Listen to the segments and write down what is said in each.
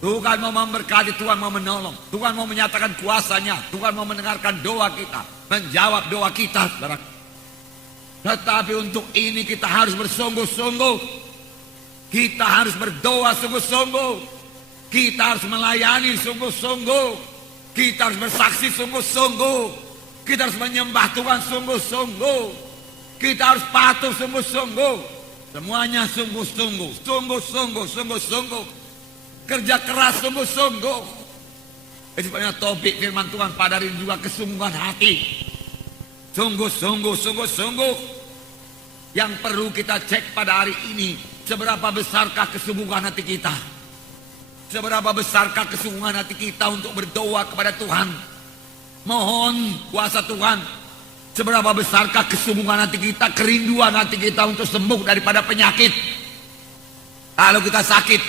Tuhan mau memberkati, Tuhan mau menolong, Tuhan mau menyatakan kuasanya, Tuhan mau mendengarkan doa kita, menjawab doa kita, saudara. Tetapi untuk ini kita harus bersungguh-sungguh, kita harus berdoa sungguh-sungguh, kita harus melayani sungguh-sungguh, kita harus bersaksi sungguh-sungguh, kita harus menyembah Tuhan sungguh-sungguh, kita harus patuh sungguh-sungguh, semuanya sungguh-sungguh, sungguh-sungguh, sungguh-sungguh, kerja keras sungguh-sungguh. Itu banyak topik firman Tuhan pada hari ini juga kesungguhan hati. Sungguh-sungguh, sungguh-sungguh. Yang perlu kita cek pada hari ini, seberapa besarkah kesungguhan hati kita? Seberapa besarkah kesungguhan hati kita untuk berdoa kepada Tuhan? Mohon kuasa Tuhan. Seberapa besarkah kesungguhan hati kita, kerinduan hati kita untuk sembuh daripada penyakit? Kalau kita sakit,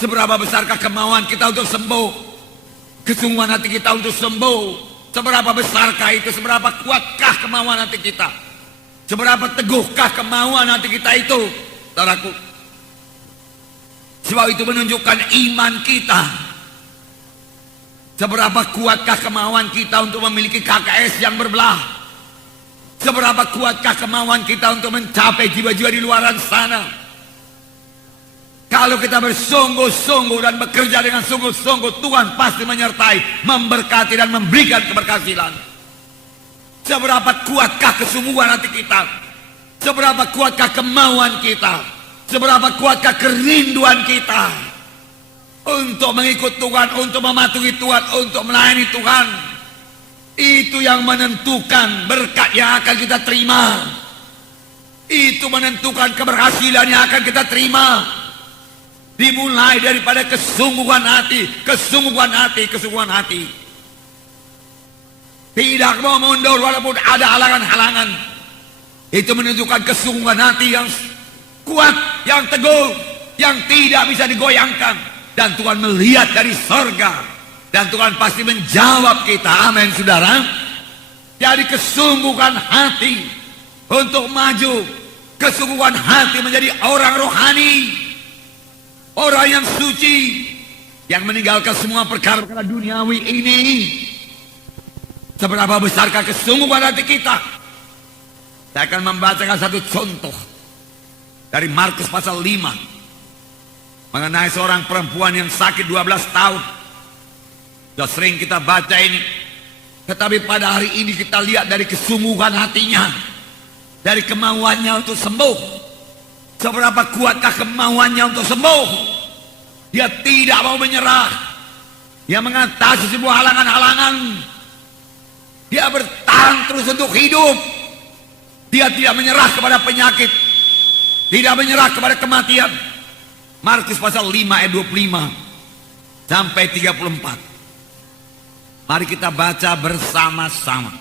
seberapa besarkah kemauan kita untuk sembuh? Kesungguhan hati kita untuk sembuh. Seberapa besarkah itu? Seberapa kuatkah kemauan hati kita? Seberapa teguhkah kemauan hati kita itu? Saudaraku, sebab itu menunjukkan iman kita. Seberapa kuatkah kemauan kita untuk memiliki KKS yang berbelah? Seberapa kuatkah kemauan kita untuk mencapai jiwa-jiwa di luaran sana? Kalau kita bersungguh-sungguh dan bekerja dengan sungguh-sungguh, Tuhan pasti menyertai, memberkati dan memberikan keberhasilan. Seberapa kuatkah kesungguhan hati kita? Seberapa kuatkah kemauan kita? Seberapa kuatkah kerinduan kita untuk mengikut Tuhan, untuk mematuhi Tuhan, untuk melayani Tuhan? Itu yang menentukan berkat yang akan kita terima. Itu menentukan keberhasilan yang akan kita terima. Dimulai daripada kesungguhan hati, kesungguhan hati, kesungguhan hati. Tidak mau mundur walaupun ada halangan-halangan. Itu menunjukkan kesungguhan hati yang kuat, yang teguh, yang tidak bisa digoyangkan. Dan Tuhan melihat dari sorga, dan Tuhan pasti menjawab kita. Amin, saudara. Jadi kesungguhan hati untuk maju, kesungguhan hati menjadi orang rohani, orang yang suci, yang meninggalkan semua perkara-perkara duniawi ini. Seberapa besarkah kesungguhan hati kita? Saya akan membacakan satu contoh dari Markus pasal 5 mengenai seorang perempuan yang sakit 12 tahun. Sudah sering kita baca ini, tetapi pada hari ini kita lihat dari kesungguhan hatinya, dari kemauannya untuk sembuh. Seberapa kuatkah kemauannya untuk sembuh? Dia tidak mau menyerah. Dia mengatasi sebuah halangan-halangan. Dia bertahan terus untuk hidup. Dia tidak menyerah kepada penyakit, tidak menyerah kepada kematian. Markus pasal 5 ayat 25 sampai 34. Mari kita baca bersama-sama.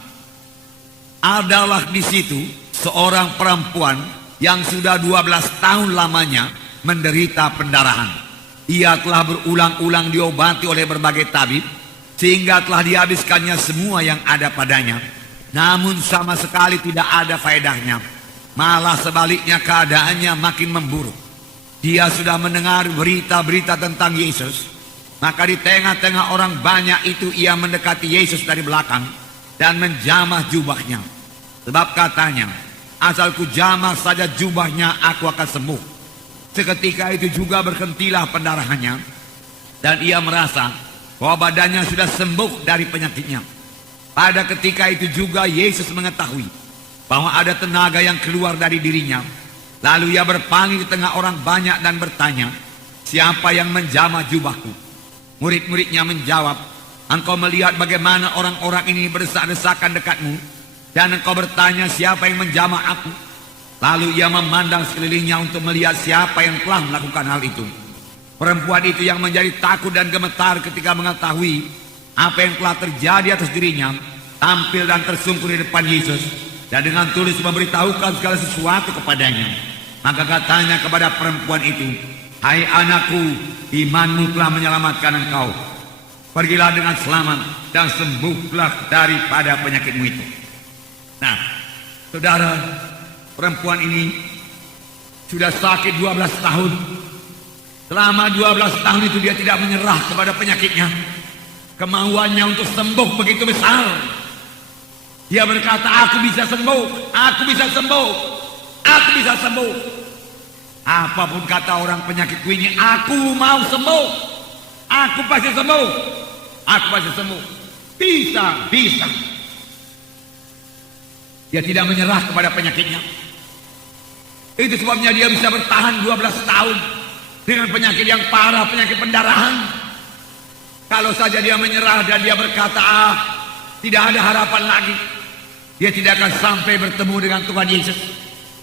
Adalah di situ seorang perempuan yang sudah 12 tahun lamanya menderita pendarahan. Ia telah berulang-ulang diobati oleh berbagai tabib, sehingga telah dihabiskannya semua yang ada padanya. Namun sama sekali tidak ada faedahnya. Malah sebaliknya keadaannya makin memburuk. Dia sudah mendengar berita-berita tentang Yesus. Maka di tengah-tengah orang banyak itu ia mendekati Yesus dari belakang dan menjamah jubahnya. Sebab katanya, asal ku jamah saja jubahnya, aku akan sembuh. Seketika itu juga berhentilah pendarahannya, dan ia merasa bahwa badannya sudah sembuh dari penyakitnya. Pada ketika itu juga Yesus mengetahui bahwa ada tenaga yang keluar dari dirinya. Lalu ia berpaling di tengah orang banyak dan bertanya, siapa yang menjamah jubahku? Murid-muridnya menjawab, engkau melihat bagaimana orang-orang ini berdesak-desakan dekatmu, dan engkau bertanya siapa yang menjamah aku? Lalu ia memandang sekelilingnya untuk melihat siapa yang telah melakukan hal itu. Perempuan itu yang menjadi takut dan gemetar ketika mengetahui apa yang telah terjadi atas dirinya, tampil dan tersungkur di depan Yesus, dan dengan tulus memberitahukan segala sesuatu kepadanya. Maka katanya kepada perempuan itu, hai anakku, imanmu telah menyelamatkan engkau. Pergilah dengan selamat dan sembuhlah daripada penyakitmu itu. Nah, saudara, perempuan ini sudah sakit 12 tahun. Selama 12 tahun itu dia tidak menyerah kepada penyakitnya. Kemauannya untuk sembuh begitu besar. Dia berkata, aku bisa sembuh, aku bisa sembuh, aku bisa sembuh. Apapun kata orang penyakitku ini, aku mau sembuh. Aku pasti sembuh. Aku pasti sembuh. Bisa. Dia tidak menyerah kepada penyakitnya. Itu sebabnya dia bisa bertahan 12 tahun dengan penyakit yang parah, penyakit pendarahan. Kalau saja dia menyerah dan dia berkata, tidak ada harapan lagi, dia tidak akan sampai bertemu dengan Tuhan Yesus.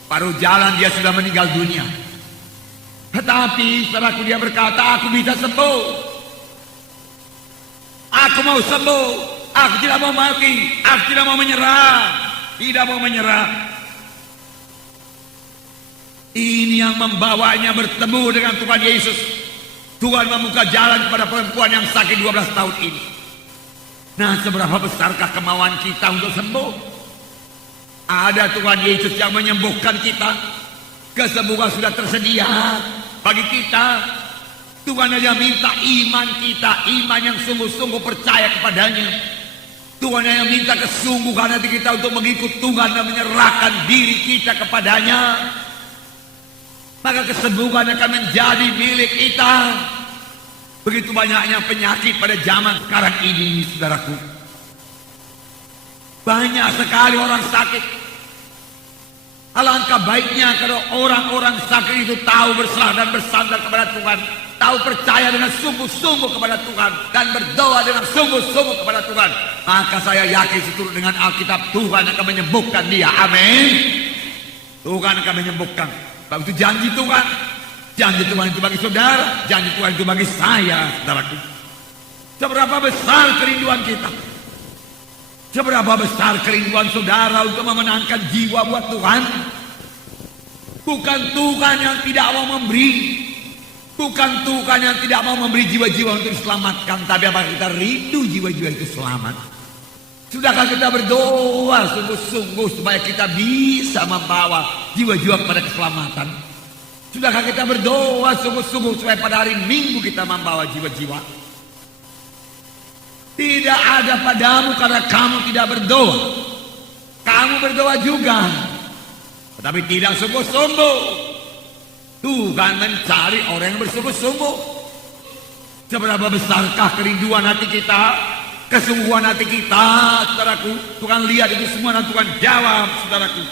Paruh jalan dia sudah meninggal dunia. Tetapi saudaraku, dia berkata, aku bisa sembuh. Aku mau sembuh. Aku tidak mau mati. Aku tidak mau menyerah. Tidak mau menyerah. Ini yang membawanya bertemu dengan Tuhan Yesus. Tuhan membuka jalan kepada perempuan yang sakit 12 tahun ini. Nah, seberapa besarkah kemauan kita untuk sembuh? Ada Tuhan Yesus yang menyembuhkan kita. Kesembuhan sudah tersedia bagi kita. Tuhan hanya minta iman kita, iman yang sungguh-sungguh percaya kepadanya. Tuhan hanya minta kesungguhan hati kita untuk mengikut Tuhan dan menyerahkan diri kita kepadanya. Maka kesembuhan akan menjadi milik kita. Begitu banyaknya penyakit pada zaman sekarang ini, saudaraku. Banyak sekali orang sakit. Alangkah baiknya kalau orang-orang sakit itu tahu berserah dan bersandar kepada Tuhan, tahu percaya dengan sungguh-sungguh kepada Tuhan, dan berdoa dengan sungguh-sungguh kepada Tuhan. Maka saya yakin seturut dengan Alkitab, Tuhan akan menyembuhkan dia. Amin. Tuhan akan menyembuhkan. Sebab itu janji Tuhan. Janji Tuhan itu bagi saudara, janji Tuhan itu bagi saya, saudaraku. Seberapa besar kerinduan kita, seberapa besar kerinduan saudara untuk memenangkan jiwa buat Tuhan. Bukan Tuhan yang tidak mau memberi, bukan Tuhan yang tidak mau memberi jiwa-jiwa untuk diselamatkan, tapi apakah kita rindu jiwa-jiwa itu selamat? Sudahkah kita berdoa sungguh-sungguh supaya kita bisa membawa jiwa-jiwa kepada keselamatan? Sudahkah kita berdoa sungguh-sungguh supaya pada hari Minggu kita membawa jiwa-jiwa? Tidak ada padamu karena kamu tidak berdoa. Kamu berdoa juga, tetapi tidak sungguh-sungguh. Tuhan mencari orang yang bersungguh-sungguh. Seberapa besarkah kerinduan hati kita, kesungguhan hati kita, saudaraku. Tuhan lihat itu semua dan Tuhan jawab, saudaraku.